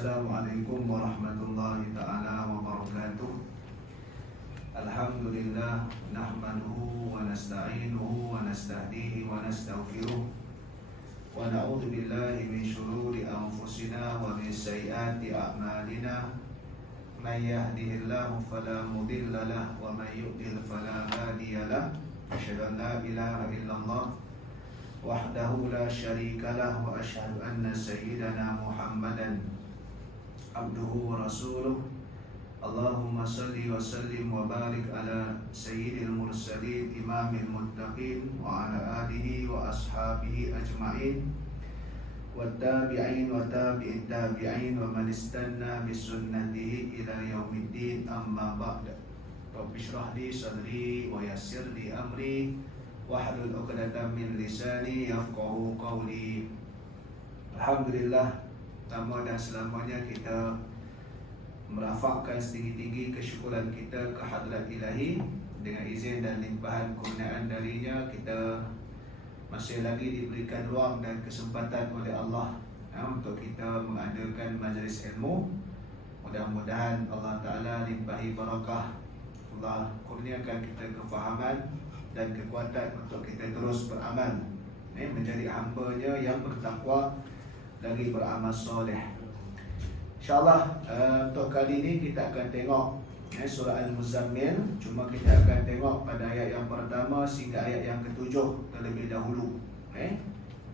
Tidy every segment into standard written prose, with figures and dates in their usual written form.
Assalamualaikum warahmatullahi ta'ala wabarakatuh. Alhamdulillah, nahmaduhu wa nasta'inuhu wa nastahdihi wa nastaghfiruh wa na'udzu billahi min syururi anfusina wa min sayyiati a'malina. May yahdihillahu fala mudilla lahu wa may yudlil fala hadiya lahu. Asyhadu an la ilaha illallah wahdahu la syarika lahu wa asyhadu anna sayyidana Muhammadan abduhu wa rasuluh. Allahumma salli wa sallim wa barik ala sayyidil mursalin imamil muttaqin wa ala alihi wa ashabihi ajma'in wa tabi'in wa tabi'in tabi'in wa man istanna bisunnatihi ila yaumiddin, amma ba'd. Rabbi shrah li sadri wa yassir li amri wahlul 'uqdatam min lisani yafqahu qawli. Alhamdulillah, pertama dan selamanya kita merafakkan setinggi-tinggi kesyukuran kita ke hadrat ilahi. Dengan izin dan limpahan kurniaan darinya, kita masih lagi diberikan ruang dan kesempatan oleh Allah untuk kita mengadakan majlis ilmu. Mudah-mudahan Allah Ta'ala limpahi barakah, Allah kurniakan kita kefahaman dan kekuatan untuk kita terus beramal, menjadi hamba-Nya yang bertakwa lagi beramal soleh. InsyaAllah untuk kali ini kita akan tengok surah Al-Muzammil. Cuma kita akan tengok pada ayat yang pertama sehingga ayat yang ketujuh terlebih dahulu.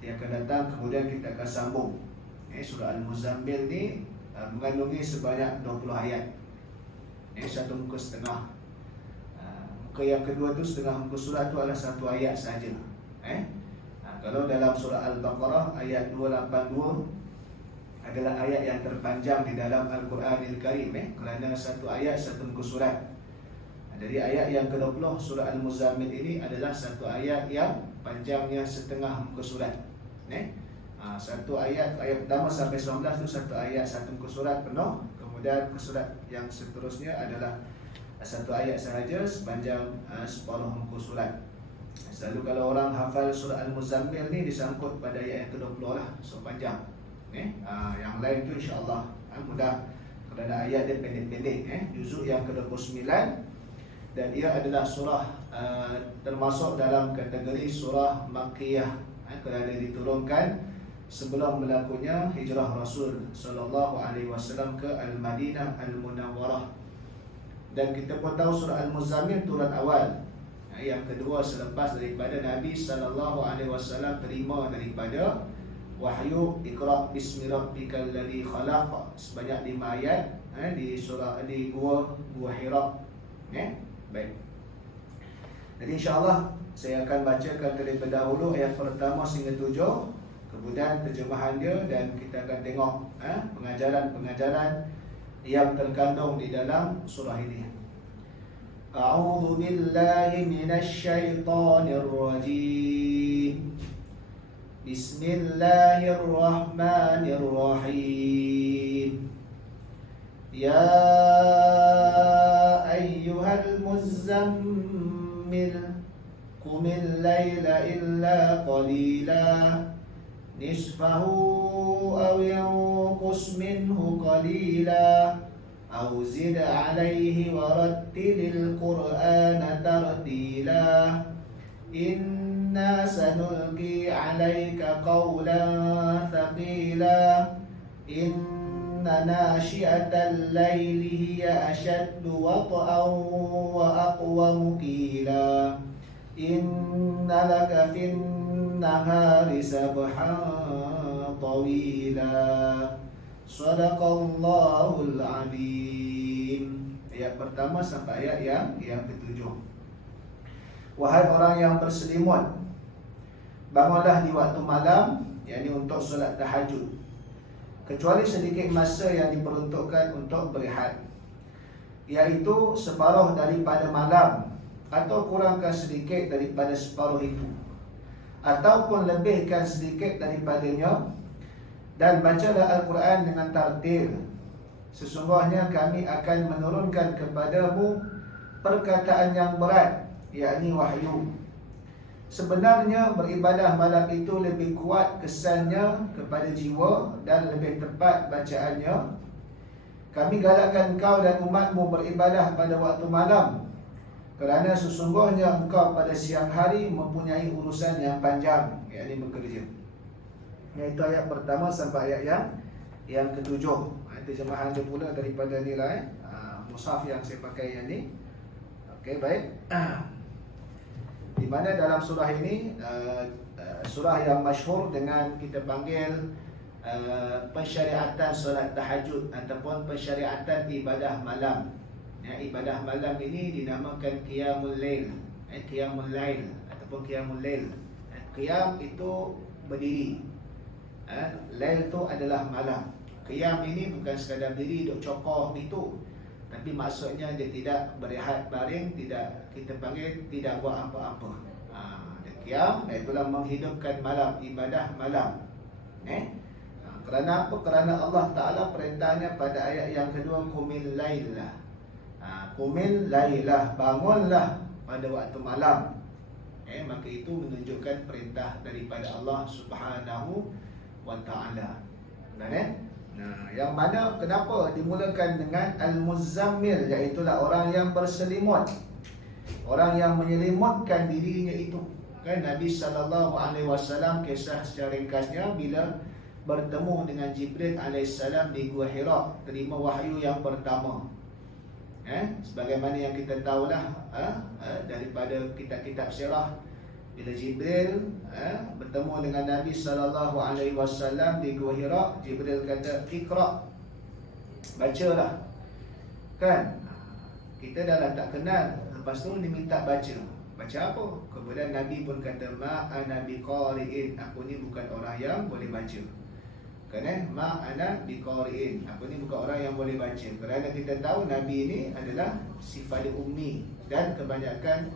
Dia akan datang, kemudian kita akan sambung. Surah Al-Muzammil ni mengandungi sebanyak 20 ayat. Satu muka setengah. Muka yang kedua tu setengah muka surah tu adalah satu ayat saja. Kalau dalam surah Al-Baqarah ayat 282 adalah ayat yang terpanjang di dalam Al-Quranil Karim, kerana satu ayat satu muka surat. Dari ayat yang ke-20 surah Al-Muzammil ini adalah satu ayat yang panjangnya setengah muka surat. Satu ayat pertama sampai 19 itu satu ayat satu muka surat penuh. Kemudian ke surat yang seterusnya adalah satu ayat sahaja sepanjang separuh muka surat. Selalu kalau orang hafal surah Al-Muzammil ni disangkut pada ayat yang ke-20 lah, so panjang. Yang lain tu insya-Allah mudah, kerana ayat dia pendek-pendek. Juzuk yang ke-29, dan ia adalah surah termasuk dalam kategori surah Makkiyah, kerana diturunkan sebelum berlakunya hijrah Rasul sallallahu alaihi wasallam ke Al-Madinah Al-Munawwarah. Dan kita pun tahu surah Al-Muzammil turun awal, yang kedua selepas daripada Nabi sallallahu alaihi wasallam terima daripada wahyu Iqra bismi rabbikal ladzi khalaq, sebanyak 5 ayat di surah di gua Hira. Baik. Jadi insya-Allah saya akan bacakan terlebih dahulu ayat pertama sehingga 7, kemudian terjemahan dia, dan kita akan tengok pengajaran-pengajaran yang terkandung di dalam surah ini. A'udzu billahi minasy syaithanir rajim. Bismillahirrahmanirrahim. Ya ayyuhal muzammil qumil laila illa qalila nisfahu aw yanqus minhu qalila aw zid alayhi warattilil qur'ana tartila. Inna sanulqi alayka qawlan thaqila. Inna nashi'atal layli hiya ashaddu wat'an wa aqwamu qila. Inna laka fin nahari sabhan tawila. Sadaqallahul azim. Ayat pertama sampai ayat yang ke-7. Wahai orang yang berselimut, bangunlah di waktu malam, yakni untuk solat tahajud, kecuali sedikit masa yang diperuntukkan untuk berehat, iaitu separuh daripada malam, atau kurangkan sedikit daripada separuh itu, ataupun lebihkan sedikit daripadanya. Dan bacalah Al-Quran dengan tartil. Sesungguhnya kami akan menurunkan kepadamu perkataan yang berat, yakni wahyu. Sebenarnya beribadah malam itu lebih kuat kesannya kepada jiwa dan lebih tepat bacaannya. Kami galakkan engkau dan umatmu beribadah pada waktu malam, kerana sesungguhnya engkau pada siang hari mempunyai urusan yang panjang, yakni bekerja. Iaitu ayat pertama sampai ayat yang ketujuh. Terjemahan dia pula daripada nilai mushaf yang saya pakai yang ni. Okey, baik. Di mana dalam surah ini surah yang masyhur dengan kita panggil pensyariatan solat tahajud ataupun pensyariatan ibadah malam. Ya, ibadah malam ini dinamakan qiyamul lail, qiyamul lail ataupun qiyamul lail. Qiyam itu berdiri. Lail itu adalah malam. Qiyam ini bukan sekadar diri duk cokoh itu, tapi maksudnya dia tidak berehat baring, tidak, kita panggil tidak buat apa-apa. Qiyam itulah menghidupkan malam, ibadah malam. Kerana apa? Kerana Allah Ta'ala perintahnya pada ayat yang kedua, qumil lailah. Qumil lailah, bangunlah pada waktu malam. Maka itu menunjukkan perintah daripada Allah Subhanahu wa Ta'ala. Nah, yang mana kenapa dimulakan dengan al-muzammil, iaitulah orang yang berselimut, orang yang menyelimutkan dirinya itu. Kan Nabi SAW kisah secara ringkasnya bila bertemu dengan Jibril AS di Gua Hira, terima wahyu yang pertama. Sebagaimana yang kita tahulah daripada kitab-kitab sirah, bila Jibril bertemu dengan Nabi SAW di Gua Hira, Jibril kata, "Iqra", bacalah. Kan? Kita dah tak kenal. Lepas tu diminta baca. Baca apa? Kemudian Nabi pun kata, "Ma ana biqari'in", aku ni bukan orang yang boleh baca. Kan? Ma ana biqari'in, aku ni bukan orang yang boleh baca. Kerana kita tahu Nabi ini adalah sifat ummi, dan kebanyakan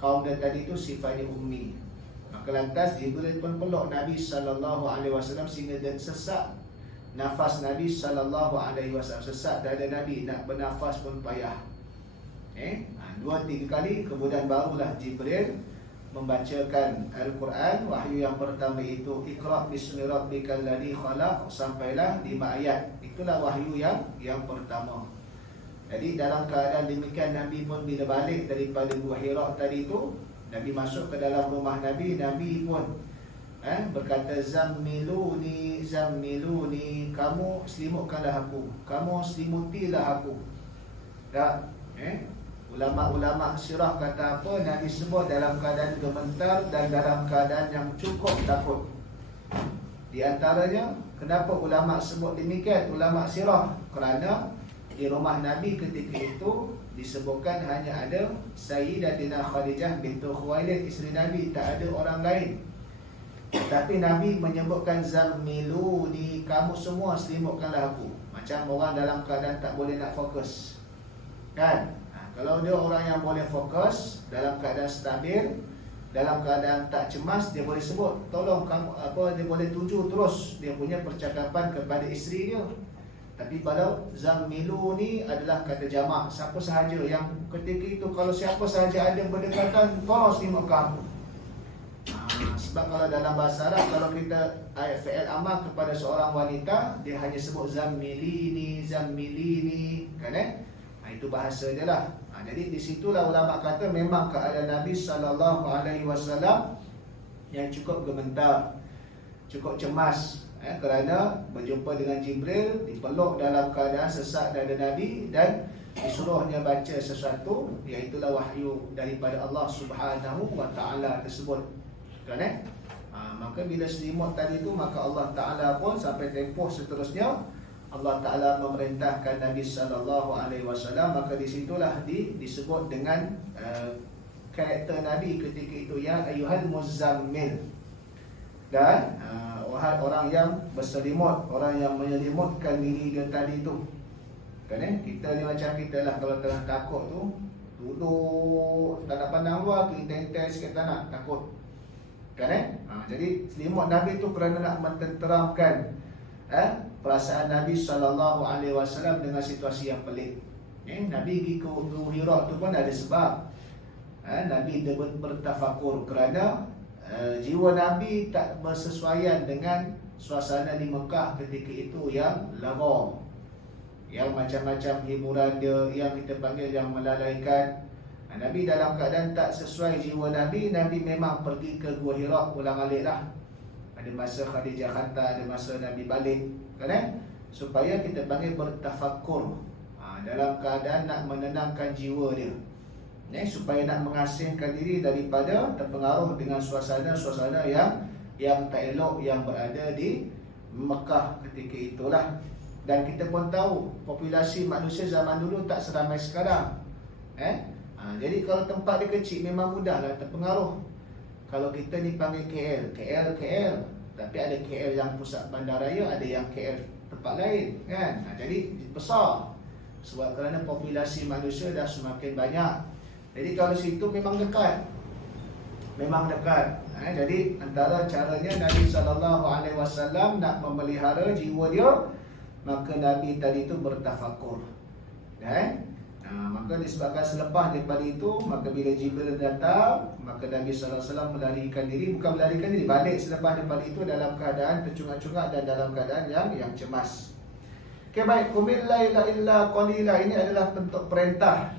kaum dia tadi itu sifatnya ummi. Maka lantas Jibril pun peluk Nabi SAW sehingga dia sesak nafas Nabi SAW, sesak dada Nabi, nak bernafas pun payah. 2-3 kali, kemudian barulah Jibril membacakan Al-Quran. Wahyu yang pertama itu Iqra bismi rabbikal ladzi khalaq, sampailah 5 ayat. Itulah wahyu yang pertama. Jadi dalam keadaan demikian, Nabi pun bila balik daripada Gua Hira tadi itu, Nabi masuk ke dalam rumah Nabi. Nabi pun berkata, "Zammiluni, zammiluni", kamu selimutkanlah aku, kamu selimutilah aku. Tak? Ulama-ulama sirah kata apa? Nabi sebut dalam keadaan gemetar dan dalam keadaan yang cukup takut. Di antaranya, kenapa ulama sebut demikian, ulama sirah? Kerana di rumah Nabi ketika itu disebutkan hanya ada Sayyidatina Khadijah bintu Khuwailid, isteri Nabi, tak ada orang lain. Tapi Nabi menyebutkan zammiluni, kamu semua selimutkanlah aku. Macam orang dalam keadaan tak boleh nak fokus. Kan? Kalau dia orang yang boleh fokus, dalam keadaan stabil, dalam keadaan tak cemas, dia boleh sebut, tolong kamu apa, dia boleh tuju terus dia punya percakapan kepada isteri dia. Tapi kalau zammilu ni adalah kata jamak, siapa sahaja yang ketika itu, kalau siapa sahaja ada berdekatan, tolong selimutkan aku. Sebab kalau dalam bahasa Arab, kalau kita ayat fi'il amar kepada seorang wanita, dia hanya sebut zammilini, zammilini, kan itu bahasa dia lah. Jadi disitulah ulama kata memang keadaan Nabi SAW yang cukup gemetar, cukup cemas, kerana berjumpa dengan Jibril, dipeluk dalam keadaan sesak dada Nabi, dan disuruhnya baca sesuatu, iaitulah wahyu daripada Allah Subhanahu wa Ta'ala tersebut. Kan maka bila selimut tadi itu, maka Allah Ta'ala pun sampai tempoh seterusnya Allah Ta'ala memerintahkan Nabi SAW, maka disitulah disebut dengan karakter Nabi ketika itu, ya ayyuhal muzammil. Dan orang yang berselimut, orang yang menyelimutkan diri dia tadi itu. Kan kita ni macam kita lah, kalau tengah takut tu, duduk, tak nak pandang luar tu, intense sikit, tak nak, takut. Kan jadi selimut Nabi tu kerana nak mententeramkan perasaan Nabi SAW dengan situasi yang pelik. Nabi pergi ke Hira tu pun ada sebab. Nabi bertafakur kerana jiwa Nabi tak bersesuaian dengan suasana di Mekah ketika itu yang lagha, yang macam-macam hiburan dia, yang kita panggil yang melalaikan. Nabi dalam keadaan tak sesuai jiwa Nabi memang pergi ke Gua Hira ulang-alik lah. Ada masa Khadijah hantar, ada masa Nabi balik, kan? Supaya kita panggil bertafakur, dalam keadaan nak menenangkan jiwa dia, supaya nak mengasingkan diri daripada terpengaruh dengan suasana-suasana yang tak elok yang berada di Mekah ketika itulah. Dan kita pun tahu populasi manusia zaman dulu tak seramai sekarang. Jadi kalau tempat dia kecil memang mudahlah terpengaruh. Kalau kita ni panggil KL, tapi ada KL yang pusat bandaraya, ada yang KL tempat lain, kan? Jadi besar sebab kerana populasi manusia dah semakin banyak. Jadi kalau situ memang dekat. Jadi antara caranya Nabi SAW nak memelihara jiwa dia, maka Nabi tadi itu bertafakur. Maka disebabkan selepas daripada itu, maka bila Jibril datang, maka Nabi SAW melarikan diri. Bukan melarikan diri, balik selepas daripada itu dalam keadaan tercungak-cungak dan dalam keadaan yang cemas. Baik, qumil laila illa qalila, ini adalah bentuk perintah.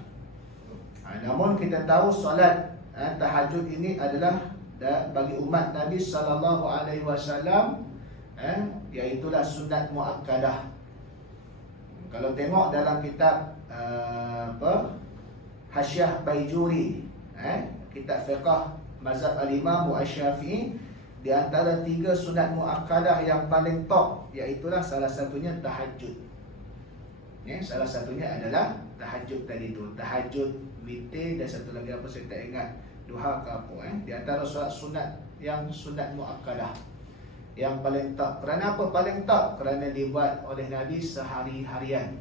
Namun kita tahu solat tahajud ini adalah bagi umat Nabi SAW, iaitulah sunat muakkadah. Kalau tengok dalam kitab Hasyiah Baijuri, kitab fiqh mazhab al-Imam Asy-Syafi'i, di antara 3 sunat muakkadah yang paling top, iaitulah salah satunya tahajud. Salah satunya adalah tahajud tadi tu, tahajud, witir, dan satu lagi apa saya tak ingat, duha ke apa. Di antara solat sunat yang sunat muakkadah yang paling top. Kerana apa paling top? Kerana dibuat oleh Nabi sehari-harian.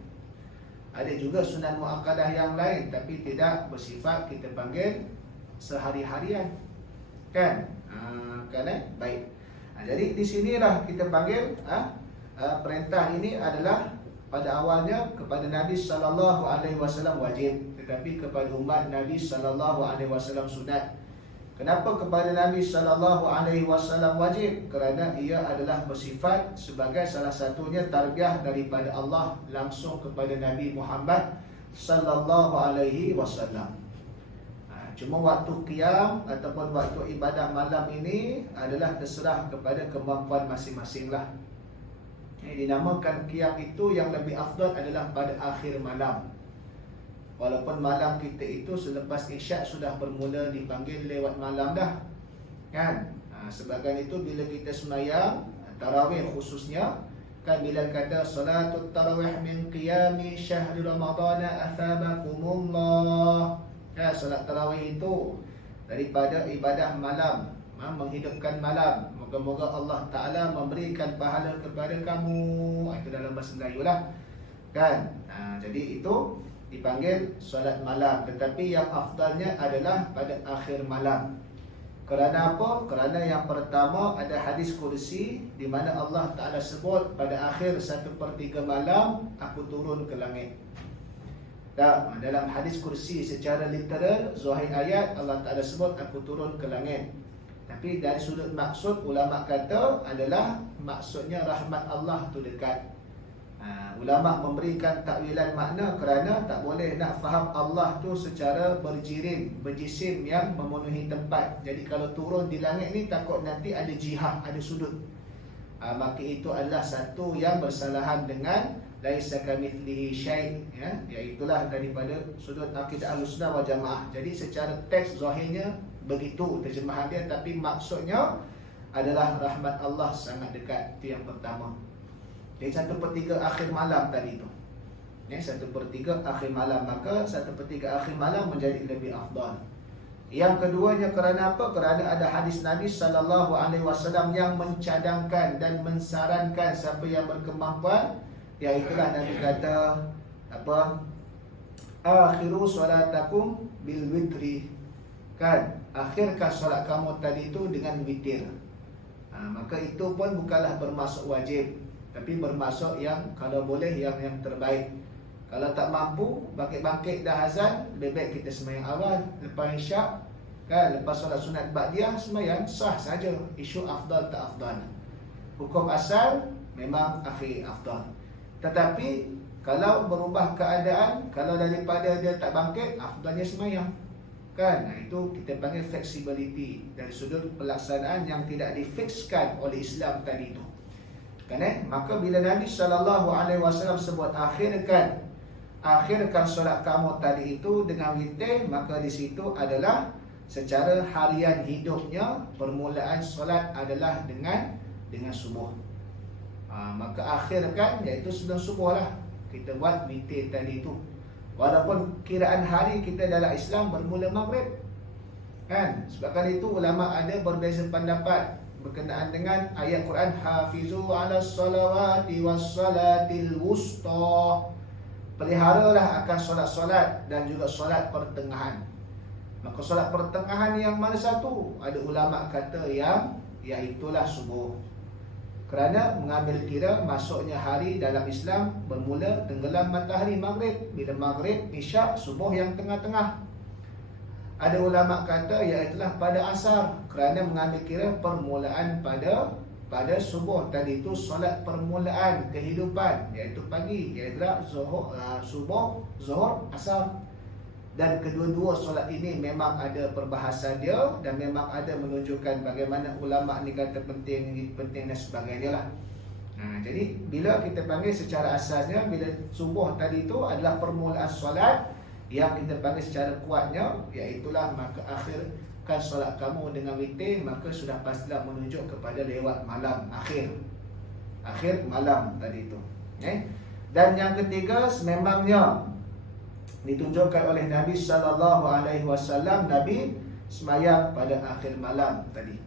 Ada juga sunat muakkadah yang lain tapi tidak bersifat kita panggil sehari-harian, kan? Baik. Jadi di sinilah kita panggil perintah ini adalah pada awalnya kepada Nabi SAW wajib, tetapi kepada umat Nabi SAW sunat. Kenapa kepada Nabi SAW wajib? Kerana ia adalah bersifat sebagai salah satunya tarbiyah daripada Allah langsung kepada Nabi Muhammad SAW. Cuma waktu qiyam ataupun waktu ibadah malam ini adalah terserah kepada kemampuan masing-masing lah. Dinamakan qiyam itu yang lebih afdal adalah pada akhir malam. Walaupun malam kita itu selepas isyak sudah bermula dipanggil lewat malam dah, kan? Sebabkan itu bila kita sembahyang tarawih khususnya, kan bila kata salatul tarawih min qiyami syahri ramadhana athabakumullah, salat tarawih itu daripada ibadah malam, menghidupkan malam. Moga-moga Allah Ta'ala memberikan pahala kepada kamu. Itu dalam bahasa Melayu lah, kan? Jadi itu dipanggil solat malam. Tetapi yang afdalnya adalah pada akhir malam. Kerana apa? Kerana yang pertama ada hadis kursi, di mana Allah Ta'ala sebut pada akhir 1/3 malam aku turun ke langit. Dalam hadis kursi secara literal, zahir ayat Allah Ta'ala sebut aku turun ke langit. Tapi dari sudut maksud, ulama kata adalah maksudnya rahmat Allah tu dekat. Ulama memberikan takwilan makna kerana tak boleh nak faham Allah tu secara berjisim yang memenuhi tempat. Jadi kalau turun di langit ni takut nanti ada jihad, ada sudut. Maka itu adalah satu yang bersalahan dengan laisa kamitslihi syai', iaitulah daripada sudut akidah Ahlussunnah wal Jamaah. Jadi secara teks zahirnya begitu terjemahan dia, tapi maksudnya adalah rahmat Allah sangat dekat. Itu yang pertama. Jadi 1/3 akhir malam tadi tu, 1/3 akhir malam, maka 1/3 akhir malam menjadi lebih afdal. Yang keduanya kerana apa? Kerana ada hadis Nabi SAW yang mencadangkan dan mensarankan siapa yang berkemampuan, iaitulah Nabi kata apa? Akhiru solatakum bil witri, kan? Akhirkan solat kamu tadi itu dengan witir. Maka itu pun bukanlah bermaksud wajib, tapi bermaksud yang kalau boleh yang terbaik. Kalau tak mampu, bangkit-bangkit dah azan, lebih baik kita sembahyang awal, lepas isyak, kan, lepas solat sunat ba'diyah, sembahyang sah saja. Isu afdal tak afdal. Hukum asal memang akhir afdal. Tetapi kalau berubah keadaan, kalau daripada dia tak bangkit, afdalnya sembahyang. Kan, itu kita panggil flexibility dari sudut pelaksanaan yang tidak difikskan oleh Islam tadi itu. Kan, maka bila Nabi SAW sebut akhirkan solat kamu tadi itu dengan witir, maka di situ adalah secara harian hidupnya permulaan solat adalah dengan subuh. Maka akhirkan iaitu sebelum subuh lah kita buat witir tadi itu. Walaupun kiraan hari kita dalam Islam bermula maghrib, kan? Sebabkan itu ulama ada berbeza pendapat berkenaan dengan ayat Quran, hafizu 'alas salawati was salatil wusta. Peliharalah akan solat-solat dan juga solat pertengahan. Maka solat pertengahan yang mana satu? Ada ulama kata yang iaitulah subuh. Kerana mengambil kira masuknya hari dalam Islam bermula tenggelam matahari maghrib. Bila maghrib, isyak, subuh yang tengah-tengah. Ada ulama kata iaitulah pada asar, kerana mengambil kira permulaan pada subuh tadi itu solat permulaan kehidupan, iaitu pagi, iaitu subuh, zuhur, asar. Dan kedua-dua solat ini memang ada perbahasan dia dan memang ada menunjukkan bagaimana ulama ni kata penting dan sebagainya lah. Jadi bila kita panggil secara asasnya, bila subuh tadi itu adalah permulaan solat yang kita panggil secara kuatnya, iaitulah maka akhirkan solat kamu dengan witir, maka sudah pastilah menunjuk kepada lewat malam, akhir malam tadi itu. Dan yang ketiga, sememangnya ditunjukkan oleh Nabi SAW, Nabi semayang pada akhir malam tadi.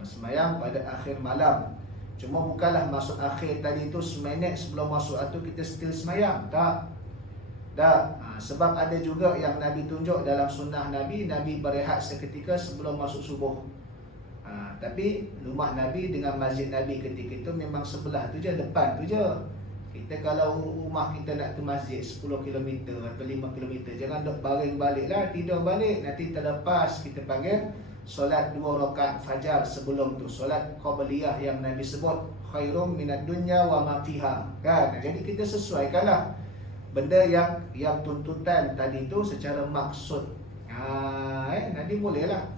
Semayang pada akhir malam. Cuma bukanlah masuk akhir tadi itu seminit sebelum masuk itu kita still semayang. Tak. Sebab ada juga yang Nabi tunjuk dalam sunnah Nabi berehat seketika sebelum masuk subuh. Tapi rumah Nabi dengan masjid Nabi ketika itu memang sebelah tu je, depan tu je. Kita kalau rumah kita nak ke masjid 10 km atau 5 km, jangan duk baring baliklah, tidur balik. Nanti terlepas kita panggil solat 2 rakaat fajar sebelum tu, solat qabliyah yang Nabi sebut khairum minad dunya wa ma fiha. Kan? Jadi kita sesuaikanlah benda yang tuntutan tadi tu secara maksud. Nanti bolehlah.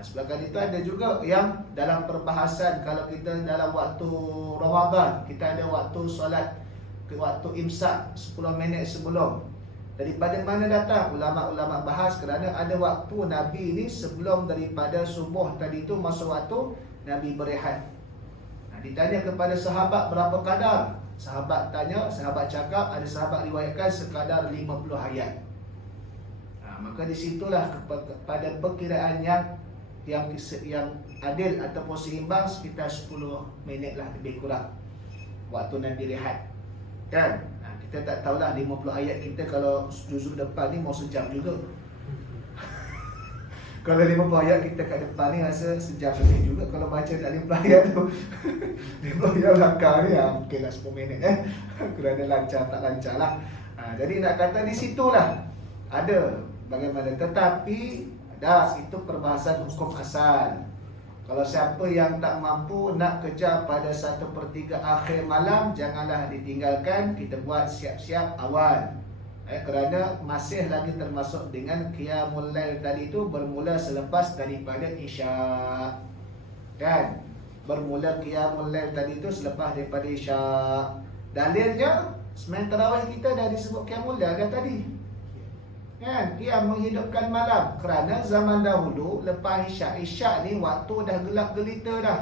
Sebabkan itu ada juga yang dalam perbahasan, kalau kita dalam waktu Ramadan, kita ada waktu solat, waktu imsak 10 minit sebelum. Daripada mana datang? Ulama-ulama bahas kerana ada waktu Nabi ni sebelum daripada subuh tadi tu masuk waktu Nabi berehat. Ditanya kepada sahabat berapa kadar? Sahabat tanya, sahabat cakap, ada sahabat riwayatkan sekadar 50 ayat. Maka disitulah pada perkiraan yang adil ataupun seimbang sekitar 10 minit lah lebih kurang waktu Nabi rehat. Kan? Kita tak tahulah 50 ayat kita kalau juzuk depan ni mau sejam juga. Kalau 50 ayat kita kat depan ni rasa sejam lebih juga kalau baca tak 50 ayat tu. 50 ayat belakang ni mungkinlah 10 minit kerana lancar tak lancar lah. Jadi nak kata di situlah ada bagaimana, tetapi itu perbahasan hukum asal. Kalau siapa yang tak mampu nak kejar pada 1/3 akhir malam, janganlah ditinggalkan, kita buat siap-siap awal. Kerana masih lagi termasuk dengan qiyamul lail tadi itu bermula selepas daripada isyak. Kan? Bermula qiyamul lail tadi itu selepas daripada isyak. Dalilnya semain tarawih kita dah disebut qiyamul lail dah tadi. Kan? Dia menghidupkan malam. Kerana zaman dahulu lepas isyak ni waktu dah gelap gelita dah.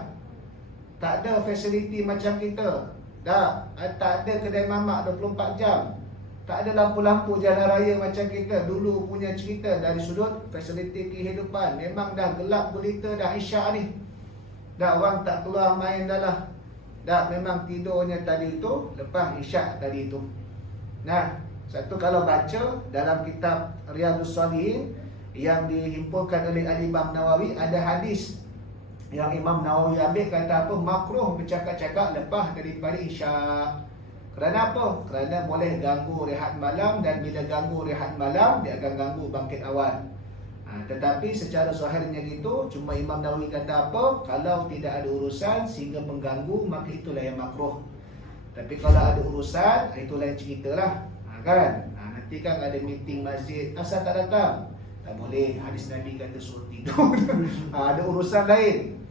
Tak ada fasiliti macam kita. Tak ada kedai mamak 24 jam. Tak ada lampu-lampu jalan raya macam kita dulu punya cerita. Dari sudut fasiliti kehidupan, memang dah gelap gelita dah isyak ni. Dah orang tak keluar main dah lah. Dah memang tidurnya tadi tu lepas isyak tadi tu. Nah, satu kalau baca dalam kitab Riyadhus Shalihin yang dihimpunkan oleh Al-Imam Nawawi, ada hadis yang Imam Nawawi ambil kata apa, makruh bercakap-cakap lepas daripada isyak. Kerana apa? Kerana boleh ganggu rehat malam, dan bila ganggu rehat malam dia akan ganggu bangkit awal. Tetapi secara zahirnya gitu, cuma Imam Nawawi kata apa? Kalau tidak ada urusan sehingga mengganggu, maka itulah yang makruh. Tapi kalau ada urusan, itu lain cerita lah, kan? Nanti kan ada meeting masjid, asal tak datang, tak boleh. Hadis Nabi kata suruh tidur. Ada urusan lain.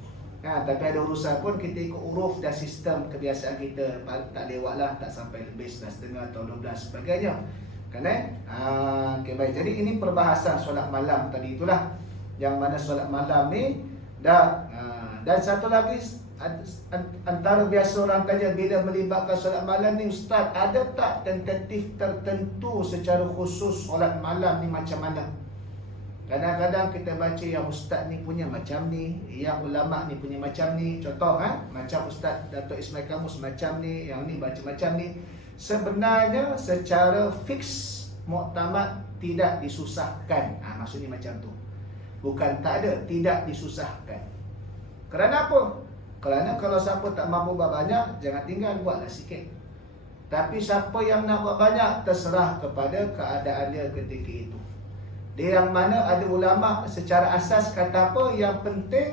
Tapi ada urusan pun kita ikut uruf dan sistem kebiasaan kita. Tak lewat lah, tak sampai lebih 11.30 atau 12 sebagainya. Kan okay, baik. Jadi ini perbahasan solat malam tadi itulah. Yang mana solat malam ni dah. Dan satu lagi, antara biasa orang tanya bila melibatkan solat malam ni, Ustaz, ada tak tentatif tertentu secara khusus solat malam ni macam mana? Kadang-kadang kita baca yang Ustaz ni punya macam ni, yang ulama ni punya macam ni. Contoh macam Ustaz Datuk Ismail Kamus macam ni, yang ni baca macam ni. Sebenarnya secara fix muktamad tidak disusahkan. Maksudnya macam tu. Bukan tak ada, tidak disusahkan. Kerana apa? Kerana kalau siapa tak mampu buat banyak, jangan tinggal, buatlah sikit. Tapi siapa yang nak buat banyak, terserah kepada keadaan dia ketika itu. Dia yang mana ada ulama secara asas kata apa? Yang penting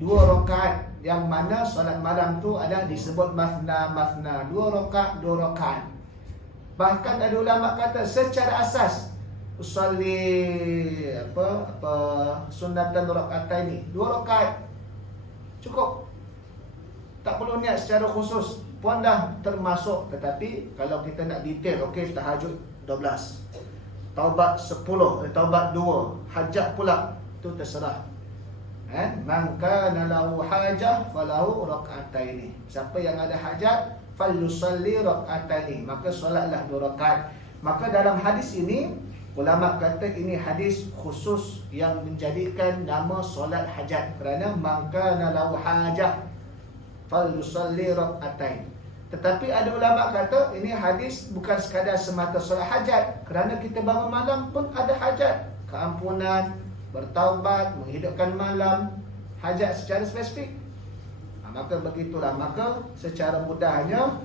2 rakaat. Yang mana solat malam tu ada disebut masna-masna, 2 rakaat, 2 rakaat. Bahkan ada ulama kata secara asas usolli sunnatan rakaataini, 2 rakaat cukup. Tak perlu niat secara khusus pun dah termasuk. Tetapi kalau kita nak detail, okey, tahajud 12, taubat 10, taubat 2, hajat pula, tu terserah. Man kana lahu hajah falahu rak'ataini. Siapa yang ada hajat, falyusalli rak'ataini, maka solatlah 2 rakaat. Maka dalam hadis ini ulama kata ini hadis khusus yang menjadikan nama solat hajat. Kerana man kana lahu hajah falyusalli rak'atain. Tetapi ada ulama kata ini hadis bukan sekadar semata solat hajat. Kerana kita bangun malam pun ada hajat, keampunan, bertaubat, menghidupkan malam, hajat secara spesifik. Maka begitulah. Maka secara mudahnya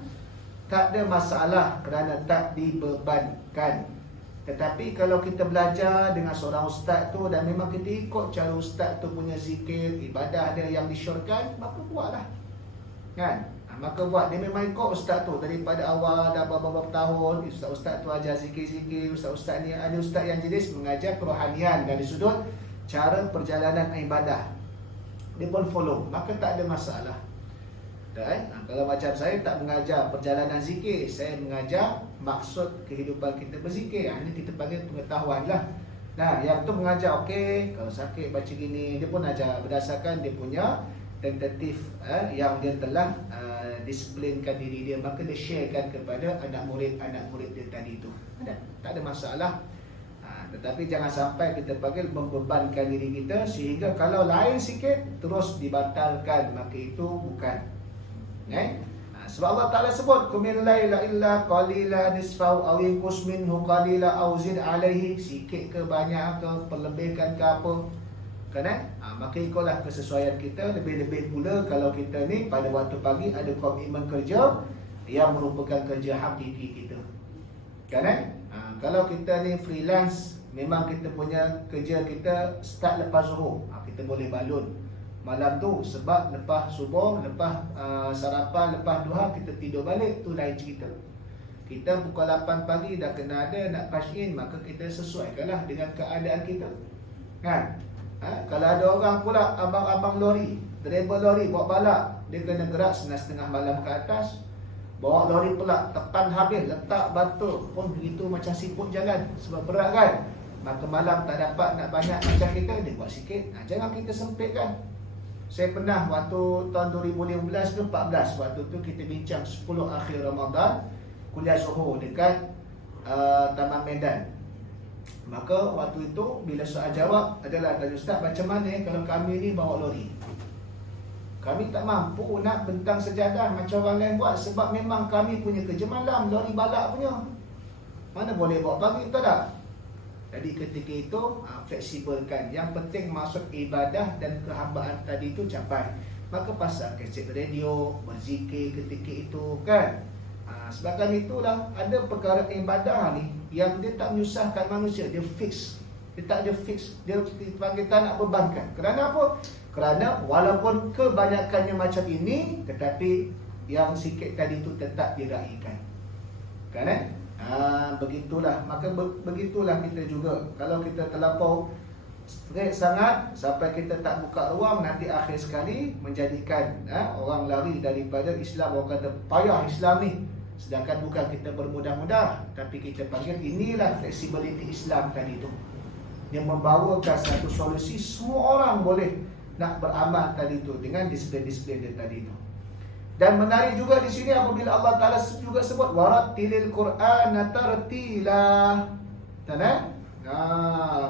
tak ada masalah kerana tak dibebankan. Tetapi kalau kita belajar dengan seorang ustaz tu dan memang kita ikut cara ustaz tu punya zikir, ibadah dia yang disyorkan, maka buatlah. Kan? Maka buat. Dia memang ikut ustaz tu daripada awal dah beberapa tahun. Ustaz tu ajar zikir-zikir. Ustaz ni ada ustaz yang jenis mengajar kerohanian dari sudut cara perjalanan ibadah. Dia pun follow, maka tak ada masalah. Kalau macam saya tak mengajar perjalanan zikir, saya mengajar maksud kehidupan kita berzikir. Ini kita panggil pengetahuan lah. Yang tu mengajar, okey, kalau sakit baca gini. Dia pun ajar berdasarkan dia punya tentatif yang dia telah disiplinkan diri dia. Maka dia sharekan kepada anak murid dia tadi tu. Tak ada masalah. Tetapi jangan sampai kita panggil membebankan diri kita sehingga kalau lain sikit terus dibatalkan, maka itu bukan. Sebab Allah Ta'ala sebut Qumil laila illa qalila nisfahu aw inqus minhu qalila aw zid alaihi. Sikit ke banyak ke, perlebihkan ke apa, kan? Maka ikutlah kesesuaian kita. Lebih-lebih pula kalau kita ni pada waktu pagi ada komitmen kerja yang merupakan kerja hakiki kita, kan? Kalau kita ni freelance, memang kita punya kerja kita start lepas zuhur, kita boleh balun malam tu. Sebab lepas subuh, lepas sarapan, lepas duha kita tidur balik, tu lain cerita. Kita pukul 8 pagi dah kena ada nak cash in, maka kita sesuaikanlah dengan keadaan kita, kan? Kalau ada orang pula abang-abang lori, driver lori bawa balak, dia kena gerak 9:30 malam ke atas, bawa lori pula tepan habis, letak batu pun begitu macam siput jalan sebab berat kan. Maka malam tak dapat nak banyak macam kita, dia buat sikit. Jangan kita sempitkan. Saya pernah waktu tahun 2015 ke 14, waktu tu kita bincang 10 akhir Ramadan, kuliah Zuhur dekat Taman Medan. Maka waktu itu bila soal jawab adalah, tanya ustaz, macam mana kalau kami ni bawa lori? Kami tak mampu nak bentang sejadah macam orang lain buat, sebab memang kami punya kerja malam, lori balak punya. Mana boleh bawa pagi, tak tak? Jadi ketika itu fleksibelkan. Yang penting maksud ibadah dan kehambaan tadi itu capai. Maka pasang kaset radio, berzikir ketika itu, kan? Sebabkan itulah ada perkara ibadah ni yang dia tak menyusahkan manusia, dia fix. Dia tak ada fix, dia panggil tak nak bebankan. Kerana apa? Kerana walaupun kebanyakannya macam ini, tetapi yang sikit tadi itu tetap diraikan. Kan? Begitulah. Maka begitulah kita juga. Kalau kita terlampau straight sangat sampai kita tak buka ruang, nanti akhir sekali menjadikan orang lari daripada Islam. Orang kata payah Islam ni, sedangkan bukan kita bermudah-mudah, tapi kita panggil inilah flexibility Islam tadi tu, yang membawakan satu solusi semua orang boleh nak beramal tadi tu dengan disiplin-disiplin dia tadi tu. Dan menarik juga di sini apabila Allah Taala juga sebut warattilil Qur'ana tartila.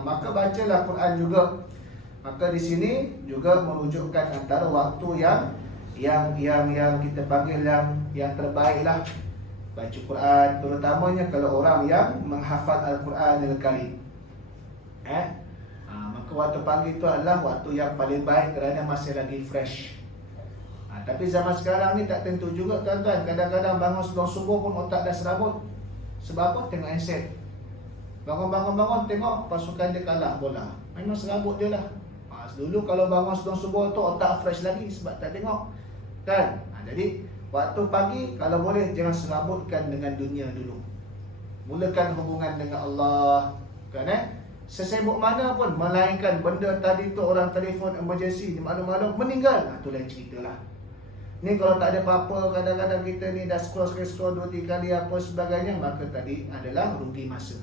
Maka bacalah Quran juga. Maka di sini juga merujukkan antara waktu yang kita panggil yang terbaiklah baca Quran, terutamanya kalau orang yang menghafal Al-Quranul Karim. Maka waktu pagi itu adalah waktu yang paling baik kerana masih lagi fresh. Tapi zaman sekarang ni tak tentu juga tuan-tuan. Kadang-kadang bangun sebelum subuh pun otak dah serabut. Sebab apa? Tengok handset. Bangun tengok pasukan dia kalah bola. Memang serabut dia lah. Dulu kalau bangun sebelum subuh tu otak fresh lagi sebab tak tengok. Kan? Jadi waktu pagi kalau boleh jangan serabutkan dengan dunia dulu. Mulakan hubungan dengan Allah. Kan? Sesibuk mana pun, melainkan benda tadi tu orang telefon emergency, maklum-maklum meninggal, itu lain cerita lah. Ni kalau tak ada apa-apa, kadang-kadang kita ni dah scroll 2-3 kali apa sebagainya, maka tadi adalah rugi masa.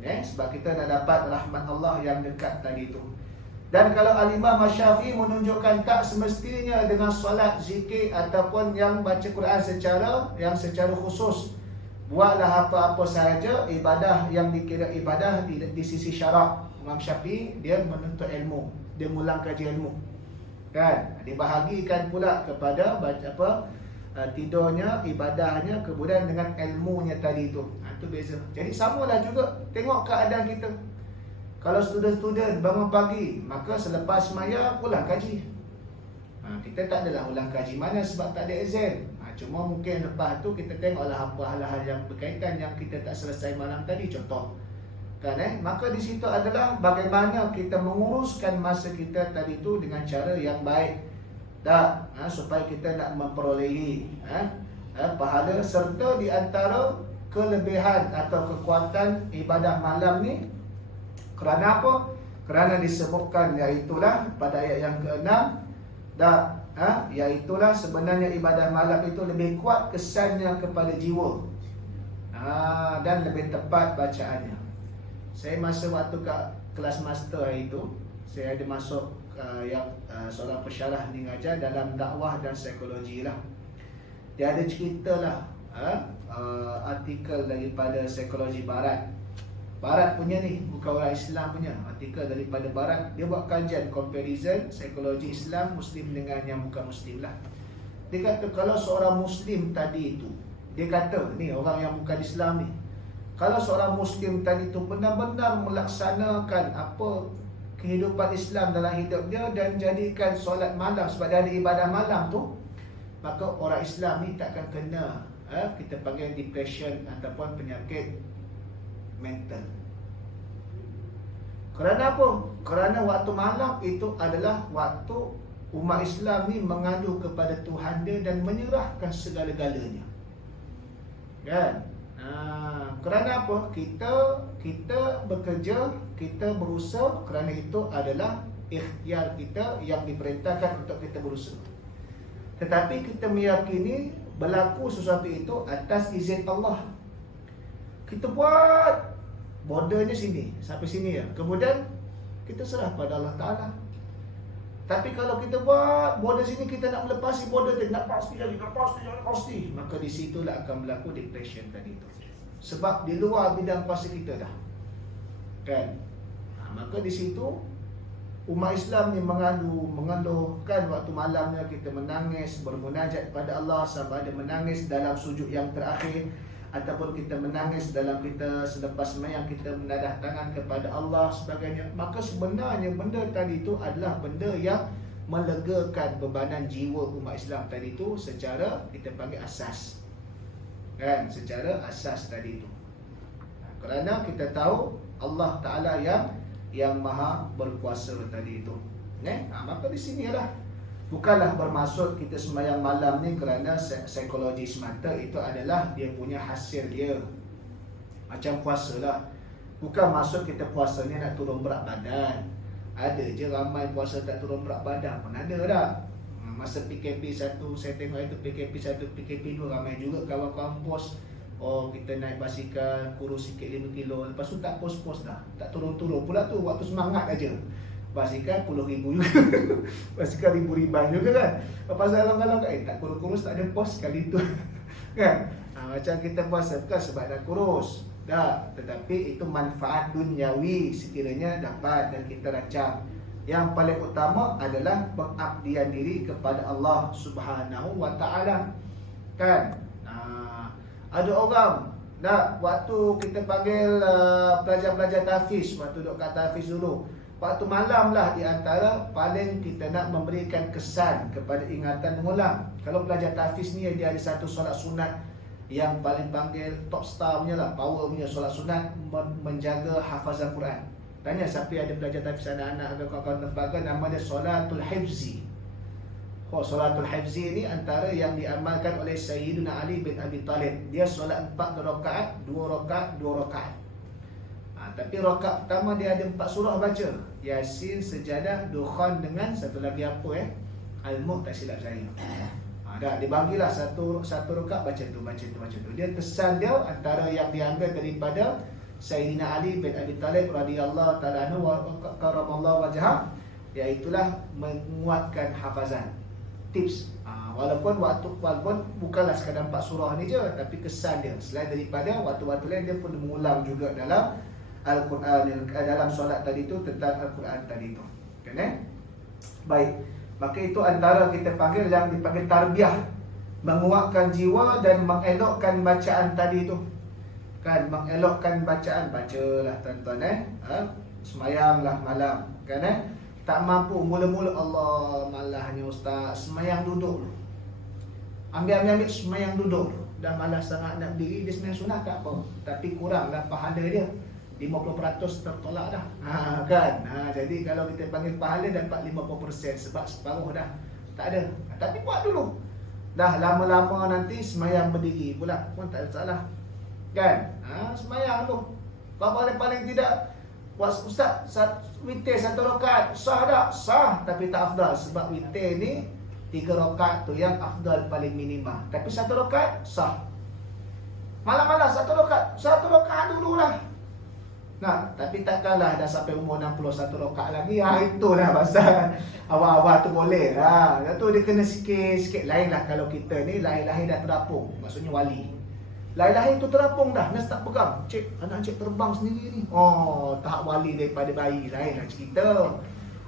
Sebab kita nak dapat rahmat Allah yang dekat tadi tu. Dan kalau Al-Imam Syafi'i menunjukkan tak semestinya dengan solat, zikir ataupun yang baca Quran secara khusus. Buatlah apa-apa sahaja ibadah yang dikira ibadah di sisi syarak. Imam Syafi'i dia menuntut ilmu, dia mulang kaji ilmu. Kan? Dibahagikan pula kepada tidurnya, ibadahnya, kemudian dengan ilmunya tadi tu. Itu beza. Jadi samalah juga tengok keadaan kita. Kalau student-student bangun pagi, maka selepas semaya pulang kaji. Kita tak adalah ulang kaji mana sebab tak ada exam. Cuma mungkin lepas tu kita tengoklah apa hal-hal yang berkaitan yang kita tak selesai malam tadi, contoh. Kan maka di situ adalah bagaimana kita menguruskan masa kita tadi tu dengan cara yang baik. Supaya kita nak memperolehi pahala, serta di antara kelebihan atau kekuatan ibadah malam ni. Kerana apa? Kerana disebutkan iaitulah pada ayat yang ke-6, iaitulah sebenarnya ibadah malam itu lebih kuat kesannya kepada jiwa dan lebih tepat bacaannya. Saya masa waktu kat kelas master hari itu, saya ada masuk seorang pesyarah ni ngajar dalam dakwah dan psikologi lah. Dia ada cerita lah artikel daripada psikologi barat punya ni, bukan orang Islam punya, artikel daripada barat. Dia buat kajian comparison psikologi Islam, Muslim dengan yang bukan Muslim lah. Dia kata kalau seorang Muslim tadi itu, dia kata ni orang yang bukan Islam ni, kalau seorang Muslim tadi itu benar-benar melaksanakan apa kehidupan Islam dalam hidup dia dan jadikan solat malam sebab dia ada ibadah malam tu, maka orang Islam ni takkan kena kita panggil depression ataupun penyakit mental. Kerana apa? Kerana waktu malam itu adalah waktu umat Islam ni mengadu kepada Tuhan dia dan menyerahkan segala-galanya. Kan? Kerana apa? Kita bekerja, kita berusaha, kerana itu adalah ikhtiar kita yang diperintahkan untuk kita berusaha. Tetapi kita meyakini berlaku sesuatu itu atas izin Allah. Kita buat bordernya sini, sampai sini ya. Kemudian kita serah pada Allah Ta'ala. Tapi kalau kita buat border sini, kita nak melepasi border dia, nak pasti, maka di situlah akan berlaku depression tadi itu. Sebab di luar bidang kuasa kita dah. Kan? Maka di situ umat Islam ni mengeluhkan waktu malamnya kita menangis, bermunajat kepada Allah, sama ada menangis dalam sujud yang terakhir ataupun kita menangis dalam kita selepas sembahyang, kita menadah tangan kepada Allah sebagainya. Maka sebenarnya benda tadi itu adalah benda yang melegakan bebanan jiwa umat Islam tadi itu secara kita panggil asas. kan, secara asas tadi itu. Kerana kita tahu Allah Ta'ala yang maha berkuasa tadi itu. Maka di sinilah, bukanlah bermaksud kita sembahyang malam ni kerana psikologi semata. Itu adalah dia punya hasil dia, macam puasa lah. Bukan maksud kita puasa ni nak turun berat badan. Ada je ramai puasa tak turun berat badan pun ada dah. Masa PKP 1 saya tengok itu, PKP 1, PKP 2 ramai juga kawan-kawan post, oh kita naik basikal kurus sikit 5 kilo. Lepas tu tak post-post dah, tak turun-turun pula tu, waktu semangat aja. Basikal 10,000 juga basikal ribu-riban juga kan. Lepas kalau tak kurus-kurus tak ada post kali tu kan. Macam kita puasa bukan sebab dah kurus dah, tetapi itu manfaat duniawi sekiranya dapat dan kita rancang. Yang paling utama adalah pengabdian diri kepada Allah Subhanahu wa Ta'ala kan. Ada orang dah, waktu kita panggil pelajar-pelajar tahfiz, waktu duduk kat tahfiz dulu, waktu malam lah di antara paling kita nak memberikan kesan kepada ingatan mengulang. Kalau pelajar tahfiz ni dia ada satu solat sunat yang paling panggil top star punya lah, power punya solat sunat, menjaga hafazan Quran. Tanya siapa ada belajar tahfiz anak-anak atau kawan-kawan tembaga, nama dia Salatul Hifzi. Salatul Hifzi ni antara yang diamalkan oleh Sayyidina Ali bin Abi Talib. Dia solat 4 rakaat, 2 rakaat, 2 rakaat. Tapi rakaat pertama dia ada 4 surah baca, Yasin, Sejadah, Dukhan dengan satu lagi apa Al-Mulk, tak silap saya. Dah dibagilah satu rakaat baca tu. Dia kesan dia antara yang diambil daripada Sayyidina Ali bin Abi Talib radhiyallahu ta'ala anhu wa karamallahu wajhah, iaitulah menguatkan hafazan. Tips, walaupun bukanlah sekadar 4 surah ni je, tapi kesan dia selain daripada waktu-waktu lain dia pun mengulang juga dalam Al-Quran, dalam solat tadi tu, tentang Al-Quran tadi tu kan. Baik, maka itu antara kita panggil yang dipanggil tarbiyah, menguatkan jiwa dan mengelokkan bacaan tadi tu kan. Mengelokkan bacaan, bacalah tuan-tuan semayanglah malam kan. Tak mampu mula-mula, Allah malahnya ustaz, semayang duduk dulu. Ambil semayang duduk dulu. Dah malas sangat nak berdiri, dia semayang sunat tak apa, tapi kuranglah pahala dia, 50% tertolak dah kan. Jadi kalau kita panggil pahala dapat 50%, sebab separuh dah tak ada. Tapi buat dulu, dah lama-lama nanti semayang berdiri pula pun tak ada salah kan. Semayang tu paling tidak, ustaz witir 1 rakaat sah tak? Sah, tapi tak afdal, sebab witir ni 3 rakaat tu yang afdal paling minima. Tapi 1 rakaat sah. Malam-malam 1 rakaat dululah. Tapi takkanlah dah sampai umur 61 rakaat lagi. Itulah pasal awal-awal tu boleh lah. Tu dia kena sikit-sikit. Lain lah kalau kita ni lahir-lahir dah terapung, maksudnya wali. Lahir-lahir tu terapung dah, nurse tak pegang. Cik, anak cik terbang sendiri ni. Tahap wali daripada bayi, lain lah cerita.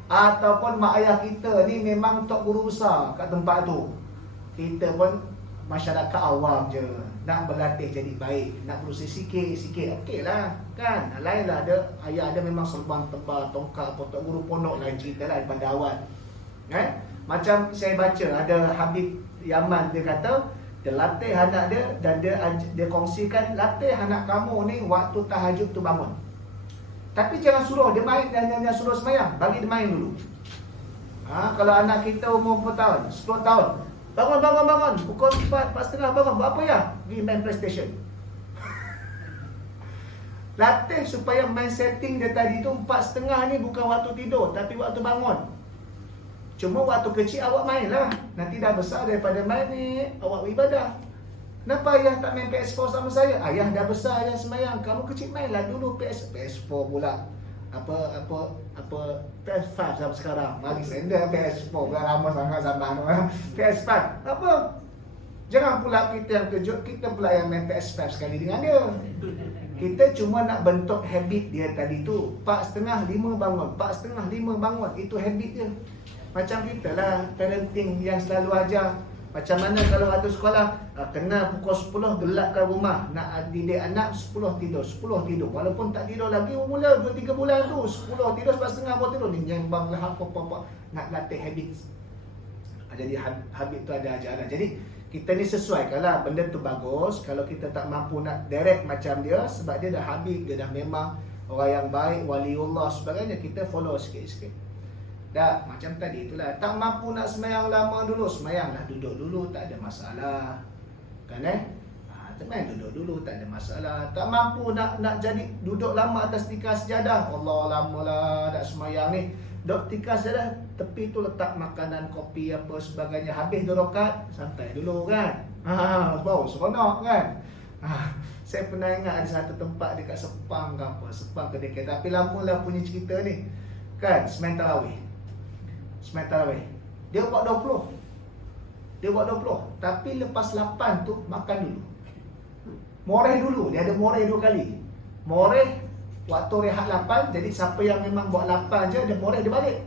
Ataupun mak ayah kita ni memang tok guru besar kat tempat tu. Kita pun masyarakat awam je, nak berlatih jadi baik, nak berusaha sikit-sikit, okey lah kan. Lain lah ada, ayah ada memang serban tebal, tongkat, tok guru pondok, lain cerita lah daripada awal kan. Macam saya baca ada Habib Yaman, dia kata dia latih anak dia, dan dia kongsikan, latih anak kamu ni waktu tahajud tu bangun, tapi jangan suruh dia main dan jangan suruh semayang, bagi dia main dulu. Kalau anak kita umur 4 tahun, 10 tahun, bangun, pukul 4:30 bangun, buat apa ya? Pergi main PlayStation. Latih supaya main setting dia tadi tu 4:30 ni bukan waktu tidur, tapi waktu bangun. Cuma waktu kecil awak main lah, nanti dah besar daripada main ni awak beribadah. Kenapa ayah tak main PS4 sama saya? Ayah dah besar, ayah semayang, kamu kecil mainlah dulu PS4 pula. Apa PS5 sampai sekarang. Mari sender PS4 bukan lama sangat zaman PS5. Apa? Jangan pula kita yang kejut, kita pula yang main PS5 sekali dengan dia. Kita cuma nak bentuk habit dia tadi tu. 4:30 bangun, 4:30 bangun, itu habit dia. Macam kita lah parenting yang selalu ajar. Macam mana kalau waktu sekolah kena pukul 10 gelapkan rumah, nak didik anak 10 tidur. Walaupun tak tidur lagi, mula 2-3 bulan tu 10 tidur, 4:30 baru tidur. Ni nyembang lah apa-apa. Nak latih habit. Jadi habit tu ada ajaran. Jadi kita ni sesuaikanlah benda tu bagus. Kalau kita tak mampu nak direct macam dia, sebab dia dah habib, dia dah memang orang yang baik, waliullah sebagainya, kita follow sikit-sikit. Dah macam tadi itulah, tak mampu nak semayang lama dulu, semayanglah duduk dulu, tak ada masalah. Kan teman duduk dulu, tak ada masalah. Tak mampu nak jadi duduk lama atas tikar sejadah, Allah lamalah nak semayang ni. Duduk tikar sejadah, tepi tu letak makanan, kopi apa sebagainya. Habis 2 rakaat, santai dulu kan. Baru seronok kan. Saya pernah ingat ada satu tempat dekat Sepang ke apa, Sepang ke dekat, tapi lama lah punya cerita ni. Kan, semain tarawih. Dia buat 20. Tapi lepas 8 tu makan dulu. Moreh dulu, dia ada moreh 2 kali. Moreh waktu rehat 8, jadi siapa yang memang buat 8 je, dia moreh dia balik.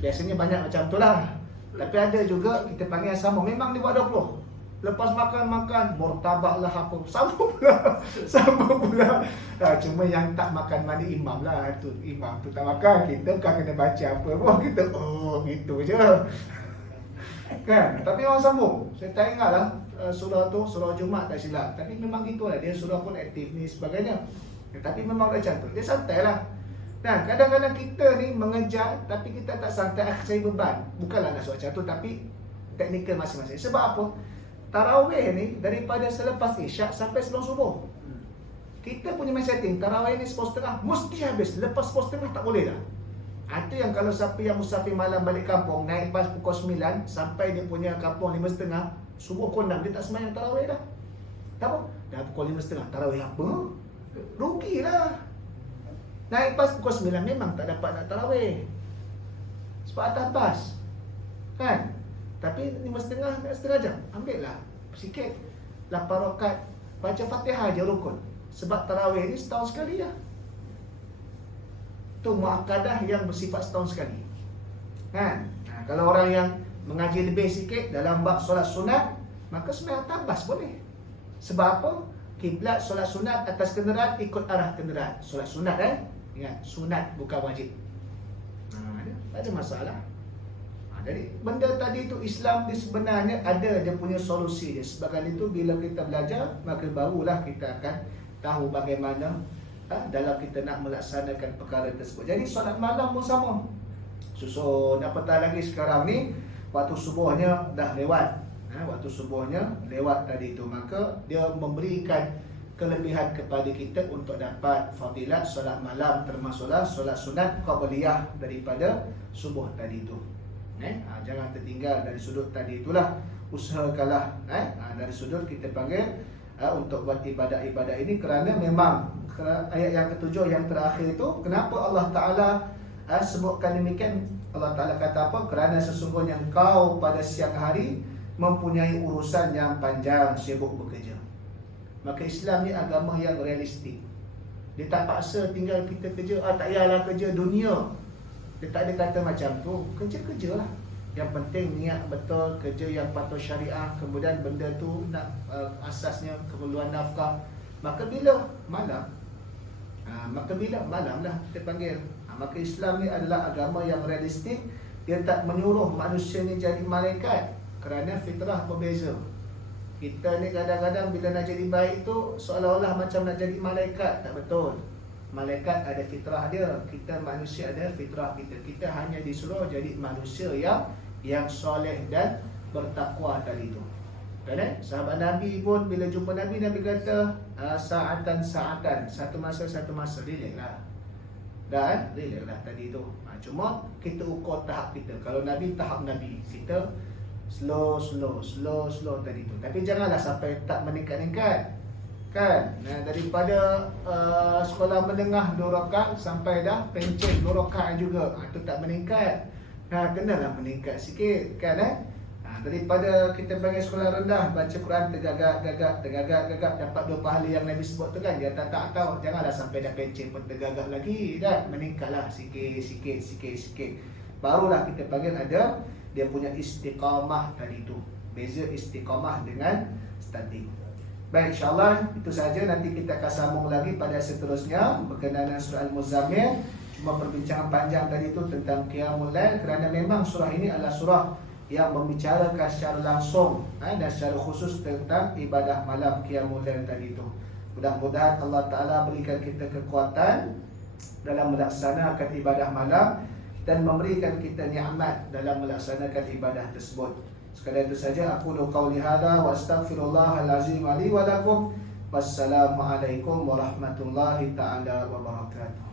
Biasanya banyak macam tu lah. Tapi ada juga kita panggil yang sama, memang dia buat 20. Lepas makan, murtabak lah apa, sama pula. Cuma yang tak makan mana imam lah. Imam tu tak makan, kita bukan kena baca apa pun, kita gitu je. Kan? Tapi orang sambung. Saya tak ingat lah surah tu, surah Jumaat tak silap. Tapi memang gitulah, dia surah pun aktif ni sebagainya. Tapi memang dah cantik, dia santai lah. Dan kadang-kadang kita ni mengejar, tapi kita tak santai, saya beban. Bukanlah nak suat macam tu, tapi teknikal masing-masing. Sebab apa? Tarawih ni daripada selepas isyak sampai sebelum subuh. Kita punya setting, tarawih ni 10.30 mesti habis. Lepas 10.30 tak boleh dah. Itu yang kalau siapa yang musafir malam balik kampung, naik bas pukul 9 sampai dia punya kampung 5.30, subuh pukul 6, dia tak sembahyang tarawih dah. Tak apa? Dah pukul 5.30, tarawih apa? Rugilah. Naik bas pukul 9 memang tak dapat nak tarawih, sebab atas bas. Kan? Tapi 5.30, setengah jam, ambil lah sikit 8 rakaat, baca Fatihah je rukun. Sebab tarawih ni setahun sekali lah. Tu muakkadah yang bersifat setahun sekali. Kan? Kalau orang yang mengaji lebih sikit dalam bab solat sunat, maka sembahyang atas bas boleh. Sebab apa? Kiblat solat sunat atas kenderaan ikut arah kenderaan. Solat sunat ingat, sunat bukan wajib. Tak ada masalah. Jadi benda tadi tu Islam dia sebenarnya ada dia punya solusi dia. Sebab itu bila kita belajar, maka barulah kita akan tahu bagaimana dalam kita nak melaksanakan perkara tersebut. Jadi solat malam pun sama. Susun apatah lagi sekarang ni waktu subuhnya dah lewat. Waktu subuhnya lewat tadi tu, maka dia memberikan kelebihan kepada kita untuk dapat fadilat solat malam, termasuklah solat sunat qabliyah daripada subuh tadi tu. Jangan tertinggal dari sudut tadi itulah. Usahakanlah dari sudut kita panggil untuk buat ibadah-ibadah ini, kerana memang ayat yang ketujuh yang terakhir itu, kenapa Allah Ta'ala sebutkan demikian? Allah Ta'ala kata apa? Kerana sesungguhnya engkau pada siang hari mempunyai urusan yang panjang, sibuk bekerja. Maka Islam ni agama yang realistik. Dia tak paksa tinggal kita kerja, tak payahlah kerja dunia. Dia tak ada kata macam tu. Kerja-kerja lah. Yang penting niat betul, kerja yang patuh syariah. Kemudian benda tu nak asasnya keperluan nafkah. Maka bila malam, lah kita panggil. Maka Islam ni adalah agama yang realistik. Dia tak menyuruh manusia ni jadi malaikat, kerana fitrah berbeza. Kita ni kadang-kadang bila nak jadi baik tu seolah-olah macam nak jadi malaikat. Tak betul. Malaikat ada fitrah dia, kita manusia ada fitrah kita. Kita hanya disuruh jadi manusia yang soleh dan bertakwa tadi tu. Kan sahabat Nabi pun bila jumpa Nabi kata sa'atan, satu masa relax lah. Dan relax lah tadi tu. Cuma kita ukur tahap kita. Kalau Nabi tahap Nabi, kita slow tadi tu. Tapi janganlah sampai tak meningkat-ningkat. Kan? Daripada sekolah menengah 2 rakaat sampai dah pencet 2 rakaat juga. Itu tak meningkat. Kenalah meningkat sikit, kan? Daripada kita panggil sekolah rendah, baca Quran tergagap, dapat 2 pahala yang Nabi sebut tu kan. Dia tak tahu. Janganlah sampai dah pencet pun tergagap lagi. Dan meningkatlah sikit. Barulah kita panggil ada dia punya istiqamah tadi tu. Beza istiqamah dengan statik. Baik, insyaAllah itu saja. Nanti kita akan sambung lagi pada seterusnya berkenaan dengan surah Al-Muzammil. Cuma perbincangan panjang tadi itu tentang Qiyamul Lail, kerana memang surah ini adalah surah yang membicarakan secara langsung dan secara khusus tentang ibadah malam Qiyamul Lail tadi itu. Mudah-mudahan Allah Ta'ala berikan kita kekuatan dalam melaksanakan ibadah malam dan memberikan kita nikmat dalam melaksanakan ibadah tersebut. Sekadar itu saja aku qauli hadza wa astaghfirullahal azim li wa lakum. Wassalamualaikum warahmatullahi taala wabarakatuh.